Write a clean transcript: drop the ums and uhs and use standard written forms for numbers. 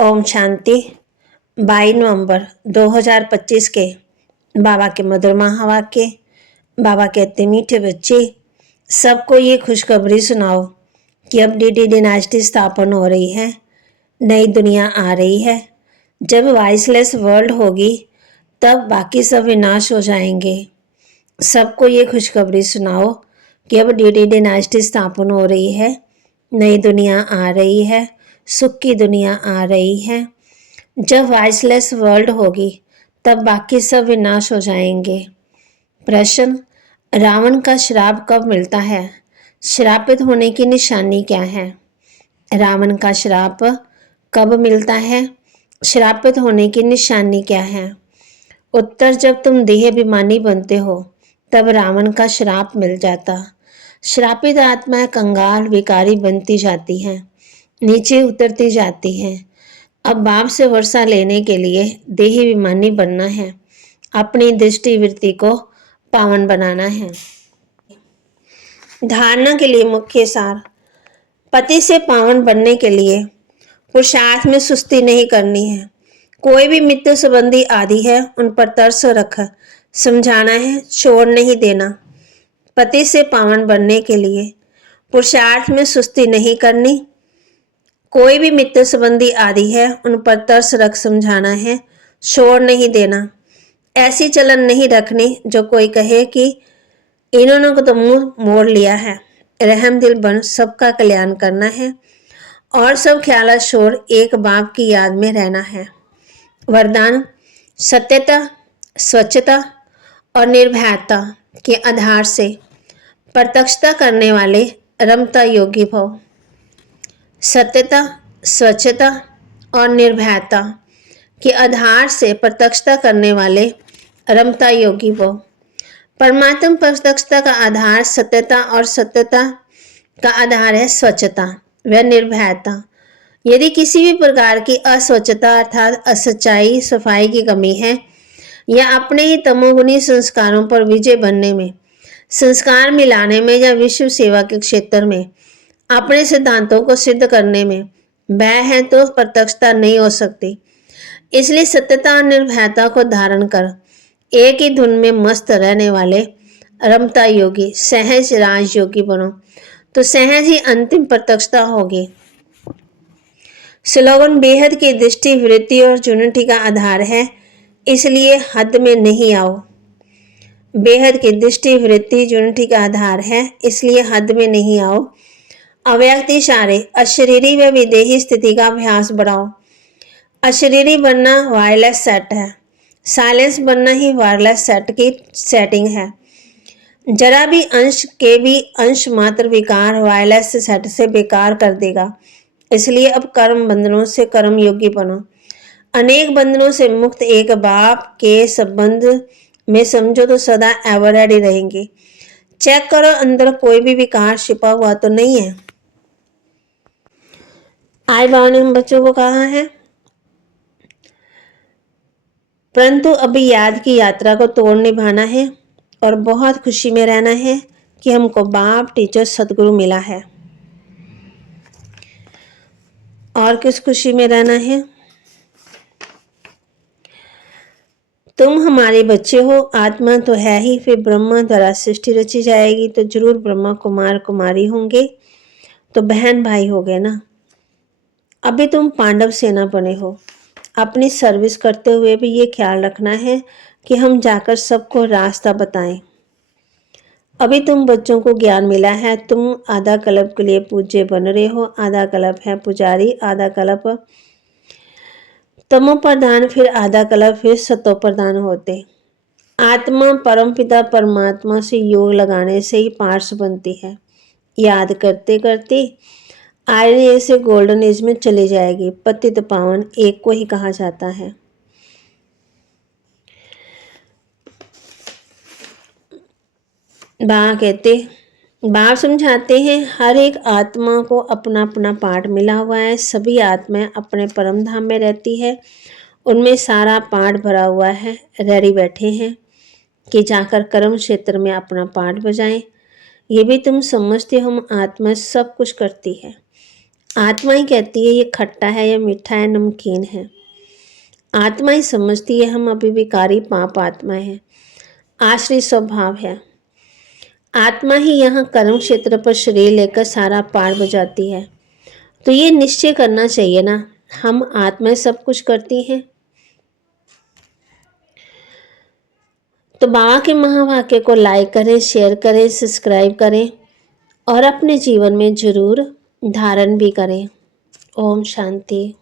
ओम शांति। 22 नवंबर 2025 के बाबा के मधुर महावाक्य। बाबा कहते मीठे बच्चे, सबको ये खुशखबरी सुनाओ कि अब डीडी डिनास्टी स्थापन हो रही है, नई दुनिया आ रही है। जब वॉइसलेस वर्ल्ड होगी तब बाकी सब विनाश हो जाएंगे। सबको ये खुशखबरी सुनाओ कि अब डीडी डिनास्टी स्थापन हो रही है, नई दुनिया आ रही है, सुख की दुनिया आ रही है। जब वॉइसलेस वर्ल्ड होगी तब बाकी सब विनाश हो जाएंगे। प्रश्न, रावण का श्राप कब मिलता है? श्रापित होने की निशानी क्या है? रावण का श्राप कब मिलता है? श्रापित होने की निशानी क्या है? उत्तर, जब तुम देह अभिमानी बनते हो तब रावण का श्राप मिल जाता। श्रापित आत्माएं कंगाल विकारी बनती जाती हैं, नीचे उतरती जाती हैं। अब बाप से वर्षा लेने के लिए देही अभिमानी बनना है, अपनी दृष्टि वृत्ति को पावन बनाना है। धारणा के लिए मुख्य सार, पति से पावन बनने के लिए पुरुषार्थ में सुस्ती नहीं करनी है। कोई भी मित्र संबंधी आदि है उन पर तरस रख समझाना है, छोड़ नहीं देना। पति से पावन बनने के लिए पुरुषार्थ में सुस्ती नहीं करनी। कोई भी मित्र संबंधी आदि है उन पर तरस रख समझाना है, छोड़ नहीं देना। ऐसी चलन नहीं रखनी जो कोई कहे कि इन्होंने तो मुंह मोड़ लिया है। रहम दिल बन सबका कल्याण करना है और सब ख्याल छोड़ एक बाप की याद में रहना है। वरदान, सत्यता, स्वच्छता और निर्भयता के आधार से प्रत्यक्षता करने वाले रमता योगी भव। सत्यता, स्वच्छता और निर्भयता के आधार से प्रत्यक्षता करने वाले रमता योगी वो। परमात्मा प्रत्यक्षता का आधार सत्यता और सत्यता का आधार है स्वच्छता व निर्भयता। यदि किसी भी प्रकार की अस्वच्छता अर्थात असच्चाई, सफाई की कमी है या अपने ही तमोगुणी संस्कारों पर विजय बनने में, संस्कार मिलाने में या विश्व सेवा के क्षेत्र में अपने सिद्धांतों को सिद्ध करने में वह है तो प्रत्यक्षता नहीं हो सकती। इसलिए सत्यता और निर्भयता को धारण कर एक ही धुन में मस्त रहने वाले रमता योगी, सहज राज योगी बनो तो सहज ही अंतिम प्रत्यक्षता होगी। स्लोगन, बेहद की दृष्टि वृत्ति और यूनिटी का आधार है, इसलिए हद में नहीं आओ। बेहद की दृष्टि वृत्ति यूनिटी का आधार है, इसलिए हद में नहीं आओ। अव्यक्त इशारे, अशरीरी व विदेही स्थिति का अभ्यास बढ़ाओ। अशरीरी बनना वायरलेस सेट है, साइलेंस बनना ही वायरलेस सेट की सेटिंग है। जरा भी अंश के भी अंश मात्र विकार वायरलेस सेट से बेकार कर देगा। इसलिए अब कर्म बंधनों से कर्म योगी बनो। अनेक बंधनों से मुक्त एक बाप के संबंध में समझो तो सदा एवर रेडी रहेंगे। चेक करो अंदर कोई भी विकार छिपा हुआ तो नहीं है। आई बाबा ने हम बच्चों को कहा है, परंतु अभी याद की यात्रा को तोड़ निभाना है और बहुत खुशी में रहना है कि हमको बाप, टीचर, सदगुरु मिला है। और किस खुशी में रहना है? तुम हमारे बच्चे हो, आत्मा तो है ही, फिर ब्रह्मा द्वारा सृष्टि रची जाएगी तो जरूर ब्रह्मा कुमार कुमारी होंगे, तो बहन भाई हो गए ना। अभी तुम पांडव सेना बने हो। अपनी सर्विस करते हुए भी ये ख्याल रखना है कि हम जाकर सबको रास्ता बताएं। अभी तुम बच्चों को ज्ञान मिला है, तुम आधा कल्प के लिए पूज्य बन रहे हो। आधा कल्प है पुजारी, आधा कल्प तमो प्रधान, फिर आधा कल्प फिर सतो प्रधान होते। आत्मा परमपिता परमात्मा से योग लगाने से ही पार्श बनती है। याद करते करते आयरन एज से गोल्डन एज में चली जाएगी। पतित पावन एक को ही कहा जाता है। बाप समझाते हैं, हर एक आत्मा को अपना अपना पार्ट मिला हुआ है। सभी आत्माएं अपने परम धाम में रहती है, उनमें सारा पार्ट भरा हुआ है। रेडी बैठे हैं कि जाकर कर्म क्षेत्र में अपना पार्ट बजाएं। ये भी तुम समझते हो, हम आत्मा सब कुछ करती है। आत्मा ही कहती है ये खट्टा है, ये मीठा है, नमकीन है। आत्मा ही समझती है हम अभी विकारी पाप आत्माएं हैं, आश्रित स्वभाव है। आत्मा ही यहाँ कर्म क्षेत्र पर शरीर लेकर सारा पार बजाती है। तो ये निश्चय करना चाहिए ना, हम आत्माएं सब कुछ करती हैं। तो बाबा के महावाक्य को लाइक करें, शेयर करें, सब्सक्राइब करें और अपने जीवन में जरूर धारण भी करें। ओम शांति।